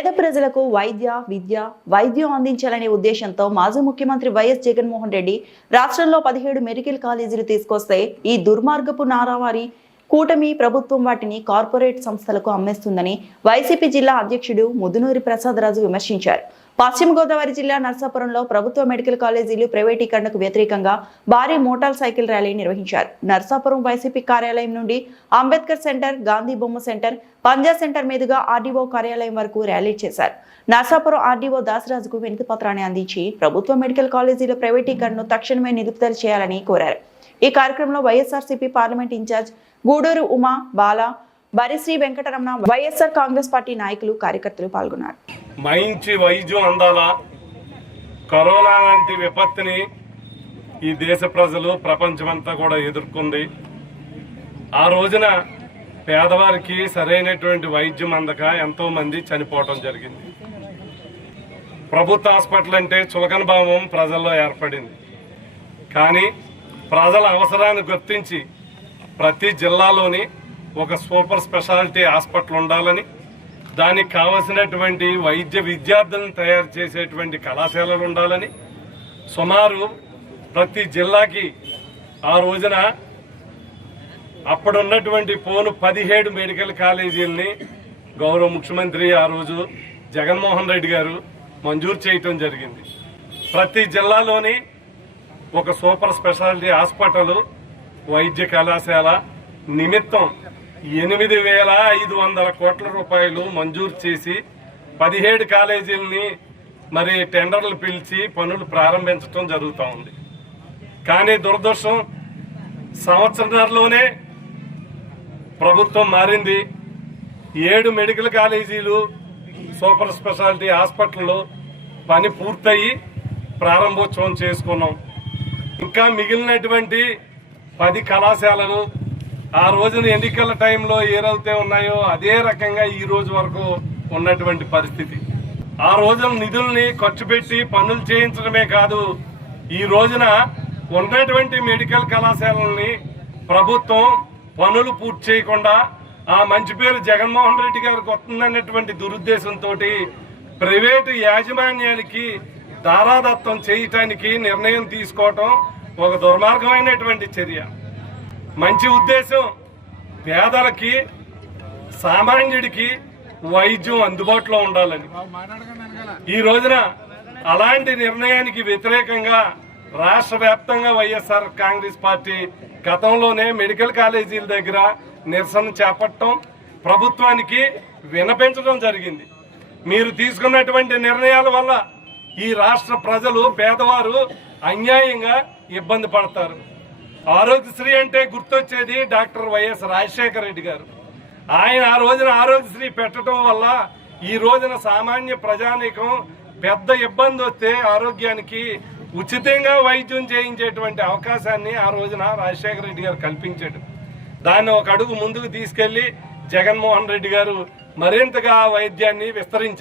పేద ప్రజలకు వైద్య విద్య వైద్యం అందించాలనే ఉద్దేశంతో మాజీ ముఖ్యమంత్రి వైఎస్ జగన్మోహన్ రెడ్డి రాష్ట్రంలో పదిహేడు మెడికల్ కాలేజీలు తీసుకొస్తే ఈ దుర్మార్గపు నారావారి కూటమి ప్రభుత్వం వాటిని కార్పొరేట్ సంస్థలకు అమ్మేస్తుందని వైసీపీ జిల్లా అధ్యక్షుడు ముదునూరి ప్రసాదరాజు విమర్శించారు. పశ్చిమ గోదావరి జిల్లా నర్సాపురంలో ప్రభుత్వ మెడికల్ కాలేజీలు ప్రైవేటీకరణకు వ్యతిరేకంగా భారీ మోటార్ సైకిల్ ర్యాలీ నిర్వహించారు. నర్సాపురం వైసీపీ కార్యాలయం నుండి అంబేద్కర్ సెంటర్ గాంధీ బొమ్మ సెంటర్ పంజా సెంటర్ మీదుగా ఆర్డీఓ కార్యాలయం వరకు ర్యాలీ చేశారు. నర్సాపురం ఆర్డీఓ దాసరాజుకు వినతి పత్రాన్ని అందించి ప్రభుత్వ మెడికల్ కాలేజీల ప్రైవేటీకరణను తక్షణమే నిలుపుదల చేయాలని కోరారు. ఈ కార్యక్రమంలో YSRCP parliament in charge Guduru Uma Bala Barishri Venkataramana YSR Congress party నాయకులు కార్యకర్తలు పాల్గొన్నారు. మంచి వైద్యం అందాలా? కరోనా లాంటి విపత్తుని ఈ దేశ ప్రజలు ప్రపంచమంతా కూడా ఎదుర్కొంది. ఆ రోజున పేదవారికి సరైనటువంటి వైద్యం అందక ఎంతో మంది చనిపోవటం జరిగింది. ప్రభుత్వ హాస్పిటల్ అంటే చులకన భావం ప్రజల్లో ఏర్పడింది. కానీ ప్రజల అవసరాన్ని గుర్తించి ప్రతి జిల్లాలోని ఒక సూపర్ స్పెషాలిటీ హాస్పిటల్ ఉండాలని దానికి కావలసినటువంటి వైద్య విద్యార్థులను తయారు చేసేటువంటి కళాశాలలు ఉండాలని సుమారు ప్రతి జిల్లాకి ఆ రోజున అప్పుడున్నటువంటి పోను పదిహేడు మెడికల్ కాలేజీలని గౌరవ ముఖ్యమంత్రి ఆ రోజు జగన్మోహన్ రెడ్డి గారు మంజూరు చేయటం జరిగింది. ప్రతి జిల్లాలోని ఒక సూపర్ స్పెషాలిటీ హాస్పిటల్ వైద్య కళాశాల నిమిత్తం ఎనిమిది వేల ఐదు వందల కోట్ల రూపాయలు మంజూరు చేసి పదిహేడు కాలేజీలని మరి టెండర్లు పిలిచి పనులు ప్రారంభించడం జరుగుతూ ఉంది. కానీ దురదృష్టం సంవత్సరంలోనే ప్రభుత్వం మారింది. ఏడు మెడికల్ కాలేజీలు సూపర్ స్పెషాలిటీ హాస్పిటల్లో పని పూర్తయి ప్రారంభోత్సవం చేసుకున్నాం. ఇంకా మిగిలినటువంటి పది కళాశాలలు ఆ రోజున ఎన్నికల టైంలో ఏదైతే ఉన్నాయో అదే రకంగా ఈ రోజు వరకు ఉన్నటువంటి పరిస్థితి. ఆ రోజున నిధుల్ని ఖర్చు పెట్టి పనులు చేయించడమే కాదు ఈ రోజున ఉన్నటువంటి మెడికల్ కళాశాలల్ని ప్రభుత్వం పనులు పూర్తి చేయకుండా ఆ మంచి పేరు జగన్మోహన్ రెడ్డి గారికి వస్తుందన్నటువంటి దురుద్దేశంతో ప్రైవేటు యాజమాన్యానికి దారాదత్తం చేయటానికి నిర్ణయం తీసుకోవటం ఒక దుర్మార్గమైనటువంటి చర్య. మంచి ఉద్దేశం. పేదలకి సామాన్యుడికి వైద్యం అందుబాటులో ఉండాలని. ఈ రోజున అలాంటి నిర్ణయానికి వ్యతిరేకంగా రాష్ట్ర వ్యాప్తంగా వైఎస్ఆర్ కాంగ్రెస్ పార్టీ గతంలోనే మెడికల్ కాలేజీల దగ్గర నిరసన చేపట్టడం ప్రభుత్వానికి వినపించడం జరిగింది. మీరు తీసుకున్నటువంటి నిర్ణయాల వల్ల ఈ రాష్ట్ర ప్రజలు పేదవారు అన్యాయంగా ఇబ్బంది పడతారు. ఆరోగ్యశ్రీ అంటే గుర్తొచ్చేది డాక్టర్ వైఎస్ రాజశేఖర రెడ్డి గారు. ఆయన ఆ రోజున ఆరోగ్యశ్రీ పెట్టడం వల్ల ఈ రోజున సామాన్య ప్రజానీకం పెద్ద ఇబ్బంది వస్తే ఆరోగ్యానికి ఉచితంగా వైద్యం చేయించేటువంటి అవకాశాన్ని ఆ రోజున రాజశేఖర రెడ్డి గారు కల్పించాడు. దాన్ని ఒక అడుగు ముందుకు తీసుకెళ్ళి జగన్మోహన్ రెడ్డి గారు మరింతగా వైద్యాన్ని విస్తరించారు.